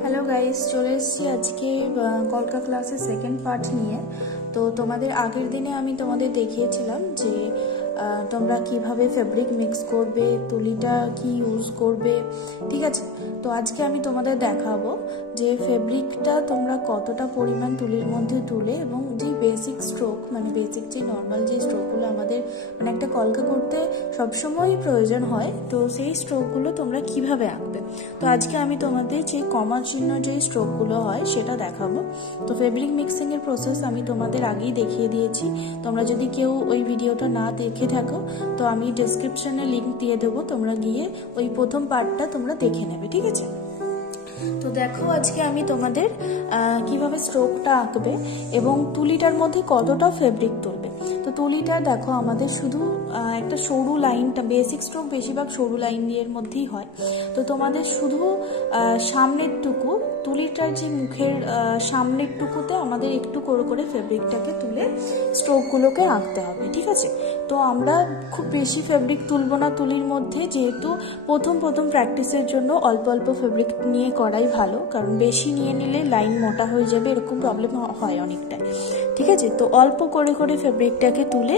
Hello guys, চলে এসেছি আজকে কলকা ক্লাসের সেকেন্ড পার্ট নিয়ে। তো তোমাদের আগের দিনে আমি তোমাদের দেখিয়েছিলাম যে তোমরা কিভাবে ফেব্রিক মিক্স করবে, তুলিটা কি ইউজ করবে, ঠিক আছে। তো আজকে আমি তোমাদের দেখাবো যে ফেব্রিকটা তোমরা কতটা পরিমাণ তুলির মধ্যে তুলে এবং যে বেসিক স্ট্রোক মানে বেসিক যে নর্মাল যে স্ট্রোকগুলো আমাদের মানে একটা কলকা করতে সবসময়ই প্রয়োজন হয়, তো সেই স্ট্রোকগুলো তোমরা কিভাবে আঁকবে। তো আজকে আমি তোমাদের যে কমা চিহ্ন যে স্ট্রোকগুলো হয় সেটা দেখাবো। তো ফেব্রিক মিক্সিংয়ের প্রসেস আমি তোমাদের আগেই দেখিয়ে দিয়েছি। তোমরা যদি কেউ ওই ভিডিওটা না দেখে থাকো তো আমি ডেসক্রিপশনে লিঙ্ক দিয়ে দেবো, তোমরা গিয়ে ওই প্রথম পার্টটা তোমরা দেখে নেবে, ঠিক আছে। তো দেখো আজকে আমি তোমাদের কিভাবে স্ট্রোকটা আঁকবে এবং তুলিটার মধ্যে কতটা ফেব্রিক তুলবে। তো তুলিটা দেখো আমাদের শুধু একটা সরু লাইনটা, বেসিক স্ট্রোক বেশিরভাগ সরু লাইন এর মধ্যেই হয়। তো তোমাদের শুধু সামনের টুকু, তুলিটার যে মুখের সামনের টুকুতে আমাদের একটু করে করে ফেব্রিকটাকে তুলে স্ট্রোকগুলোকে আঁকতে হবে, ঠিক আছে। তো আমরা খুব বেশি ফেব্রিক তুলব না তুলির মধ্যে, যেহেতু প্রথম প্র্যাকটিসের জন্য অল্প অল্প ফেব্রিক নিয়ে করাই ভালো, কারণ বেশি নিয়ে নিলে লাইন মোটা হয়ে যাবে, এরকম প্রবলেম হয় অনেকটাই, ঠিক আছে। তো অল্প করে করে ফেব্রিকটাকে তুলে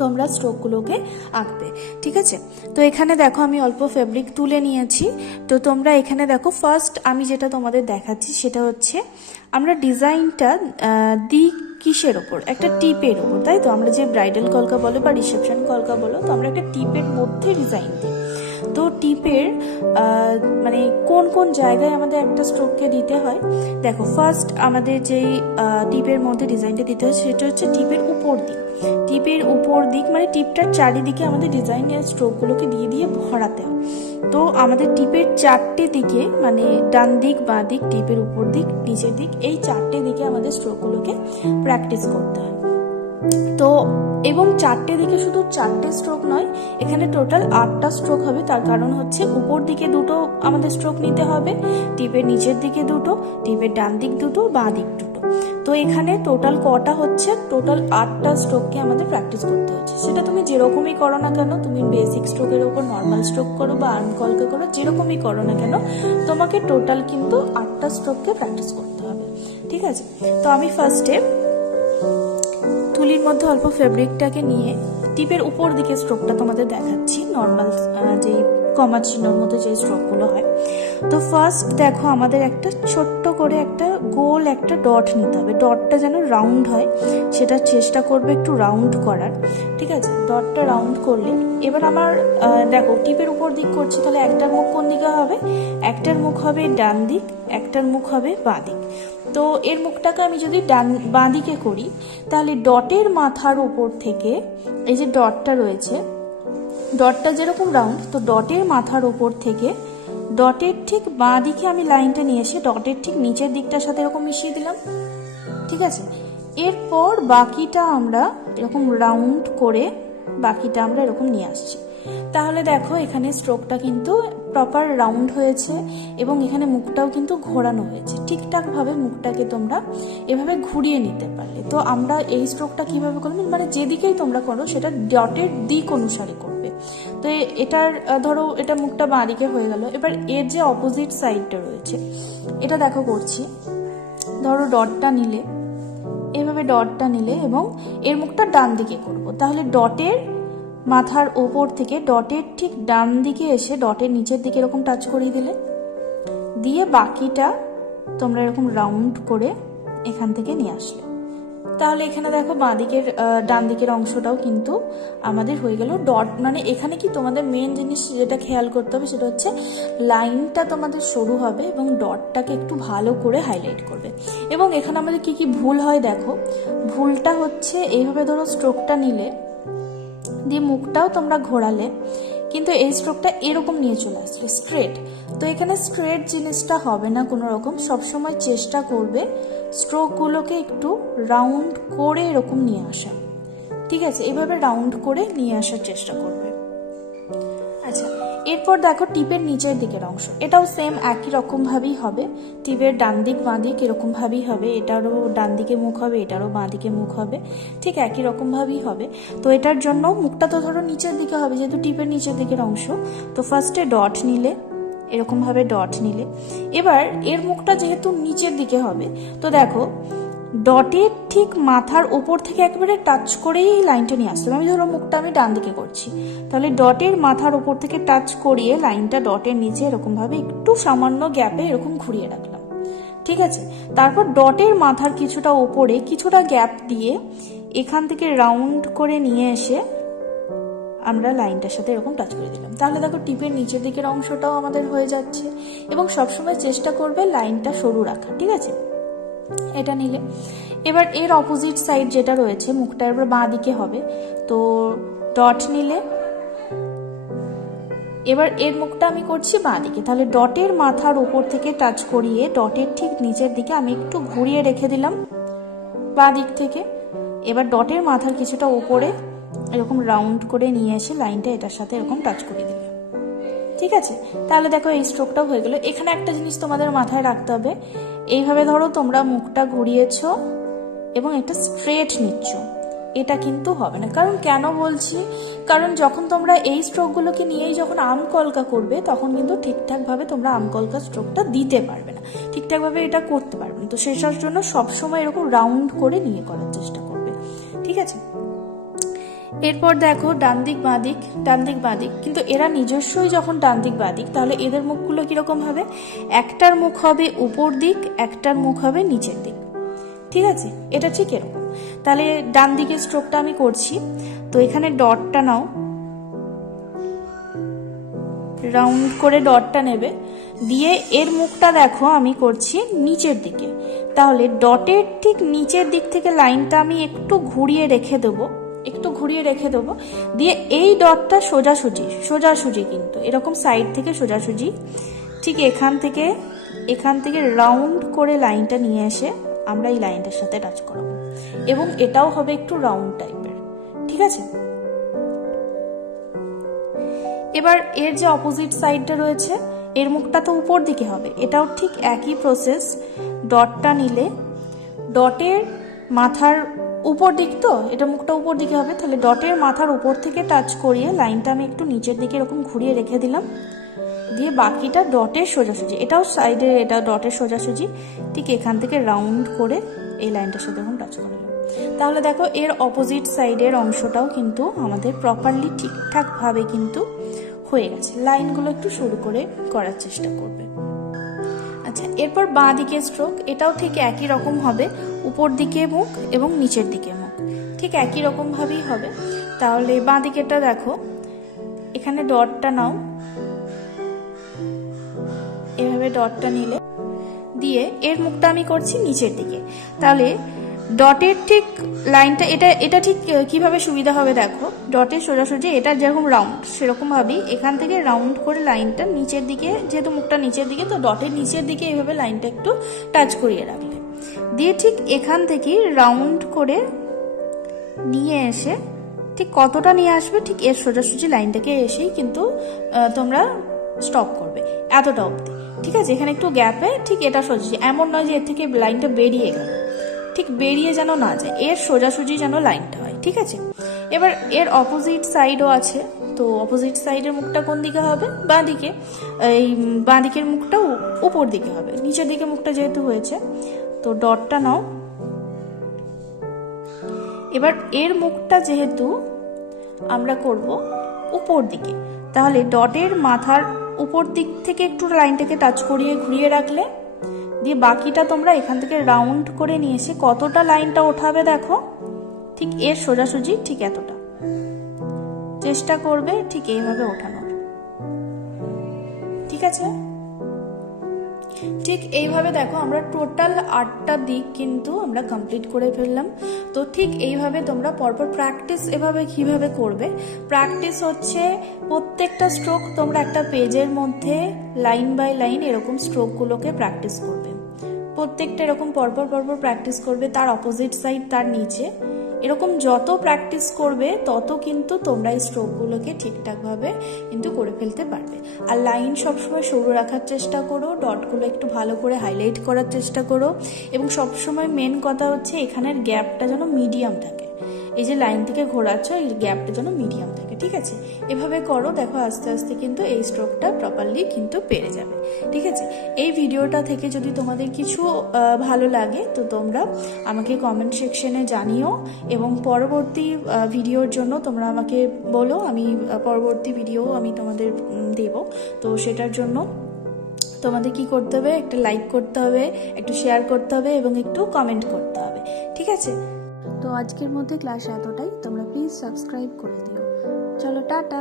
তোমরা স্ট্রোকগুলোকে আঁকবে, ঠিক আছে। তো এখানে দেখো আমি অল্প ফেব্রিক তুলে নিয়েছি। তো তোমরা এখানে দেখো ফার্স্ট আমি যেটা তোমাদের দেখাচ্ছি সেটা হচ্ছে আমরা ডিজাইনটা দিই কিসের ওপর, একটা টিপের ওপর, তাই তো। আমরা যে ব্রাইডাল কলকা বলো বা রিসেপশন কলকা বলো, তো আমরা একটা টিপের মধ্যে ডিজাইন দিই। তো টিপের মানে কোন কোন জায়গায় আমাদের একটা স্ট্রোককে দিতে হয়, দেখো ফার্স্ট আমাদের যেই টিপের মধ্যে ডিজাইনটা দিতে হয় সেটা হচ্ছে টিপের উপর দিক। টিপের উপর দিক মানে টিপটার চারিদিকে আমাদের ডিজাইনের স্ট্রোকগুলোকে দিয়ে দিয়ে ভরাতে হয়। তো আমাদের টিপের চারটে দিকে মানে ডান দিক, বাঁ দিক, টিপের উপর দিক, নিচের দিক, এই চারটে দিকে আমাদের স্ট্রোকগুলোকে প্র্যাকটিস করতে হয়। তো এবং চারটে দিকে শুধু চারটে স্ট্রোক নয়, এখানে টোটাল 8টা স্ট্রোক হবে। তার কারণ হচ্ছে উপর দিকে দুটো আমাদের স্ট্রোক নিতে হবে, টিপের নিচের দিকে দুটো, টিপের ডান দিক দুটো, বাঁ দিক দুটো। তো এখানে টোটাল কটা হচ্ছে, টোটাল 8টা স্ট্রোককে আমাদের প্র্যাকটিস করতে হচ্ছে। সেটা তুমি যেরকমই করো না কেন, তুমি বেসিক স্ট্রোকের ওপর নর্মাল স্ট্রোক করো বা আর্ম কলকা করো, যেরকমই করো না কেন তোমাকে টোটাল কিন্তু 8টা স্ট্রোককে প্র্যাকটিস করতে হবে, ঠিক আছে। তো আমি ফার্স্টে তুলির মধ্যে অল্প ফেব্রিকটাকে নিয়ে টিপের উপর দিকে স্ট্রোকটা তোমাদের দেখাচ্ছি, নর্মাল যেই কমা চিহ্নর মতো যে স্ট্রোকগুলো হয়। তো ফার্স্ট দেখো আমাদের একটা ছোট্ট করে একটা গোল একটা ডট নিতে হবে। ডটটা যেন রাউন্ড হয় সেটা চেষ্টা করবে একটু রাউন্ড করার, ঠিক আছে। ডটটা রাউন্ড করলে এবার আমার দেখো টিপের উপর দিক করছি, তাহলে একটার মুখ কোন দিকে হবে, একটার মুখ হবে ডান দিক, একটার মুখ হবে বাঁ দিক। তো এর মুখটাকে আমি যদি বাঁ দিকে করি, তাহলে ডটের মাথার উপর থেকে এই যে ডটটা রয়েছে, ডটটা যেরকম রাউন্ড, তো ডটের মাথার উপর থেকে ডটের ঠিক বাঁ দিকে আমি লাইনটা নিয়ে এসে ডটের ঠিক নিচের দিকটার সাথে এরকম মিশিয়ে দিলাম, ঠিক আছে। এরপর বাকিটা আমরা এরকম রাউন্ড করে বাকিটা আমরা এরকম নিয়ে আসছি। তাহলে দেখো এখানে স্ট্রোকটা কিন্তু প্রপার রাউন্ড হয়েছে এবং এখানে মুখটাও কিন্তু ঘোরানো হয়েছে ঠিকঠাকভাবে। মুখটাকে তোমরা এভাবে ঘুরিয়ে নিতে পারলে। তো আমরা এই স্ট্রোকটা কিভাবে করবো, মানে যেদিকেই তোমরা করো সেটা ডটের দিক অনুসারে করবে। তো এটার ধরো এটা মুখটা বাঁ দিকে হয়ে গেল, এবার এর যে অপোজিট সাইডটা রয়েছে এটা দেখো করছি। ধরো ডটটা নিলে, এভাবে ডটটা নিলে এবং এর মুখটা ডান দিকে করব, তাহলে ডটের মাথার ওপর থেকে ডটের ঠিক ডান দিকে এসে ডটের নিচের দিকে এরকম টাচ করিয়ে দিলে, দিয়ে বাকিটা তোমরা এরকম রাউন্ড করে এখান থেকে নিয়ে আসলে, তাহলে এখানে দেখো বাঁ দিকের ডান দিকের অংশটাও কিন্তু আমাদের হয়ে গেল। ডট মানে এখানে কি তোমাদের মেন জিনিস যেটা খেয়াল করতে হবে সেটা হচ্ছে লাইনটা তোমাদের সরু হবে এবং ডটটাকে একটু ভালো করে হাইলাইট করবে। এবং এখানে আমাদের কি কি ভুল হয় দেখো, ভুলটা হচ্ছে এইভাবে ধরো স্ট্রোকটা নিলে দিয়ে মুখটাও তোমরা ঘোরালে, কিন্তু এই স্ট্রোকটা এরকম নিয়ে চলে আসছে স্ট্রেট। তো এখানে স্ট্রেট জিনিসটা হবে না কোনো রকম, সবসময় চেষ্টা করবে স্ট্রোকগুলোকে একটু রাউন্ড করে এরকম নিয়ে আসা, ঠিক আছে। এইভাবে রাউন্ড করে নিয়ে আসার চেষ্টা করবে। আচ্ছা, এরপর দেখো টিপের নিচের দিকের অংশ, এটাও সেম একই রকম ভাবেই হবে। টিপের ডান দিক বাঁ দিক এরকম ভাবেই হবে, এটারও ডান দিকে মুখ হবে, এটারও বাঁ দিকে মুখ হবে, ঠিক একই রকম ভাবেই হবে। তো এটার জন্য মুখটা তো ধরো নিচের দিকে হবে যেহেতু টিপের নিচের দিকের অংশ। তো ফার্স্টে ডট নিলে, এরকমভাবে ডট নিলে। এবার এর মুখটা যেহেতু নিচের দিকে হবে, তো দেখো ডটের ঠিক মাথার উপর থেকে একেবারে টাচ করেই এই লাইনটা নিয়ে আসতে হবে। আমি ধরো মুখটা আমি ডান দিকে করছি, তাহলে ডটের মাথার উপর থেকে টাচ করিয়ে লাইনটা ডটের নিচে এরকমভাবে একটু সামান্য গ্যাপে এরকম ঘুরিয়ে রাখলাম, ঠিক আছে। তারপর ডটের মাথার কিছুটা ওপরে কিছুটা গ্যাপ দিয়ে এখান থেকে রাউন্ড করে নিয়ে এসে আমরা লাইনটার সাথে এরকম টাচ করে দিলাম। তাহলে দেখো টিপের নিচের দিকের অংশটাও আমাদের হয়ে যাচ্ছে। এবং সবসময় চেষ্টা করবে লাইনটা সরু রাখা, ঠিক আছে। এটা নিলে এবার এর অপোজিট সাইড যেটা রয়েছে, মুখটা এবার বাঁ দিকে হবে, তো ডট নিলে এবার এর মুখটা আমি করছি বাঁ দিকে, তাহলে ডটের মাথার উপর থেকে টাচ করিয়ে ডটের ঠিক নিচের দিকে আমি একটু ঘুরিয়ে রেখে দিলাম বাঁ দিক থেকে। এবার ডটের মাথার কিছুটা উপরে এরকম রাউন্ড করে নিয়ে এসে লাইনটা এটার সাথে এরকম টাচ করে দিলাম, ঠিক আছে। তাহলে দেখো এই স্ট্রোকটাও হয়ে গেল। এখানে একটা জিনিস তোমাদের মাথায় রাখতে হবে, এইভাবে ধরো তোমরা মুখটা ঘুরিয়েছো এবং একটা স্ট্রেট নিচ্ছ, এটা কিন্তু হবে না। কারণ কেন বলছি, কারণ যখন তোমরা এই স্ট্রোকগুলোকে নিয়েই যখন আম কলকা করবে, তখন কিন্তু ঠিকঠাকভাবে তোমরা আম কলকা স্ট্রোকটা দিতে পারবে না, ঠিকঠাকভাবে এটা করতে পারবে না। তো সেটার জন্য সবসময় এরকম রাউন্ড করে নিয়ে করার চেষ্টা করবে, ঠিক আছে। এরপর দেখো ডান দিক বাঁ দিক, ডান দিক বাঁ দিক, কিন্তু এরা নিজস্বই যখন ডান দিক বাঁ দিক, তাহলে এদের মুখগুলো কিরকম হবে, একটার মুখ হবে উপর দিক, একটার মুখ হবে নিচের দিক, ঠিক আছে। এটা ঠিক এরকম। তাহলে ডান দিকের স্ট্রোকটা আমি করছি, তো এখানে ডটটা নাও, রাউন্ড করে ডটটা নেবে, দিয়ে এর মুখটা দেখো আমি করছি নিচের দিকে। তাহলে ডটের ঠিক নিচের দিক থেকে লাইনটা আমি একটু ঘুরিয়ে রেখে দেবো, একটু ঘুরিয়ে রেখে দেবো, দিয়ে এই ডটটা সোজাসুজি সোজাসুজি কিন্তু এরকম সাইড থেকে সোজাসুজি ঠিক এখান থেকে রাউন্ড করে লাইনটা নিয়ে এসে আমরা এই লাইনটার সাথে টাচ করাবো, এবং এটাও হবে একটু রাউন্ড টাইপের, ঠিক আছে। এবার এর যে অপোজিট সাইডটা রয়েছে, এর মুখটা তো উপর দিকে হবে, এটাও ঠিক একই প্রসেস। ডটটা নিলে ডটের মাথার উপর দিক, তো এটা মুখটা উপর দিকে হবে, তাহলে ডটের মাথার উপর থেকে টাচ করিয়ে লাইনটা আমি একটু নিচের দিকে এরকম ঘুরিয়ে রেখে দিলাম, দিয়ে বাকিটা ডটের সোজাসুজি, এটাও সাইডে এটা ডটের সোজাসুজি, ঠিক এখান থেকে রাউন্ড করে এই লাইনটার সাথে এখন টাচ করে দিলাম। তাহলে দেখো এর অপোজিট সাইডের অংশটাও কিন্তু আমাদের প্রপারলি ঠিকঠাকভাবে কিন্তু হয়ে গেছে। লাইনগুলো একটু শুরু করে করার চেষ্টা করবে। আচ্ছা, এরপর বাঁ দিকে স্ট্রোক, এটাও ঠিক একই রকম হবে, উপর দিকে মুখ এবং নিচের দিকে মুখ ঠিক একই রকম ভাবেই হবে। তাহলে বাঁ দিকেটা দেখো, এখানে ডটটা নাও, এভাবে ডটটা নিলে, দিয়ে এর মুখটা আমি করছি নিচের দিকে। তাহলে ডটের ঠিক লাইনটা এটা ঠিক কিভাবে সুবিধা হবে দেখো, ডটের সোজাসুজি এটা যেরকম রাউন্ড, সেরকম ভাবেই এখান থেকে রাউন্ড করে লাইনটা নিচের দিকে, যেহেতু মুখটা নিচের দিকে, তো ডটের নিচের দিকে এইভাবে লাইনটা একটু টাচ করিয়ে রাখলে, দিয়ে ঠিক এখান থেকে রাউন্ড করে নিয়ে এসে ঠিক কতটা নিয়ে আসবে, ঠিক এর সোজাসুজি লাইনটাকে এসেই কিন্তু তোমরা স্টপ করবে এতটা অবধি, ঠিক আছে। এখানে একটু গ্যাপে ঠিক এটা সোজাসুজি, এমন নয় যে এর থেকে লাইনটা বেরিয়ে গেল, ঠিক বেরিয়ে যেন না যায়, এর সোজাসুজি যেন লাইনটা হয়, ঠিক আছে। এবার এর অপোজিট সাইডও আছে, তো অপোজিট সাইডের মুখটা কোন দিকে হবে, বাঁ দিকে। এই বাঁ দিকের মুখটা উপর দিকে হবে, নিচের দিকে মুখটা যেহেতু হয়েছে, তো ডটটা নাও। এবার এর মুখটা যেহেতু আমরা করব উপর দিকে, তাহলে ডটের মাথার উপর দিক থেকে একটু লাইনটাকে টাচ করিয়ে ঘুরিয়ে রাখলে, দিয়ে বাকিটা তোমরা এখান থেকে রাউন্ড করে নিয়ে এসে কতটা লাইনটা ওঠাবে দেখো, ঠিক এর সোজাসুজি ঠিক এতটা চেষ্টা করবে ঠিক এইভাবে ওঠানোর, ঠিক আছে। ঠিক এইভাবে দেখো আমরা টোটাল 8টা দিক কিন্তু আমরা কমপ্লিট করে ফেললাম। তো ঠিক এইভাবে তোমরা পরপর প্র্যাকটিস এভাবে কিভাবে করবে, প্র্যাকটিস হচ্ছে প্রত্যেকটা স্ট্রোক তোমরা একটা পেজের মধ্যে লাইন বাই লাইন এরকম স্ট্রোকগুলোকে প্র্যাকটিস করবে, প্রত্যেকটা এরকম পরপর প্র্যাকটিস করবে, তার অপোজিট সাইড তার নিচে, এরকম যত প্র্যাকটিস করবে তত কিন্তু তোমরা এই স্ট্রোকগুলোকে ঠিকঠাকভাবে কিন্তু করে ফেলতে পারবে। আর লাইন সবসময় সরু রাখার চেষ্টা করো, ডটগুলো একটু ভালো করে হাইলাইট করার চেষ্টা করো, এবং সবসময় মেন কথা হচ্ছে এখানের গ্যাপটা যেন মিডিয়াম থাকে, এই যে লাইন থেকে ঘোরাচ্ছ এই গ্যাপটা যেন মিডিয়াম থাকে, ঠিক আছে? এভাবে করো, দেখো আস্তে আস্তে কিন্তু এই স্ট্রোকটা প্রপারলি কিন্তু পেরে যাবে, ঠিক আছে? এই ভিডিওটা থেকে যদি তোমাদের কিছু ভালো লাগে তো তোমরা আমাকে কমেন্ট সেকশনে জানিও, এবং পরবর্তী ভিডিওর জন্য তোমরা আমাকে বলো, আমি পরবর্তী ভিডিও আমি তোমাদের দেব। তো সেটার জন্য তোমাদের কি করতে হবে, একটা লাইক করতে হবে, একটু শেয়ার করতে হবে এবং একটু কমেন্ট করতে হবে, ঠিক আছে? তো আজকের মধ্যে ক্লাস এতটাই, তোমরা প্লিজ সাবস্ক্রাইব করে দিও। চলো টাটা।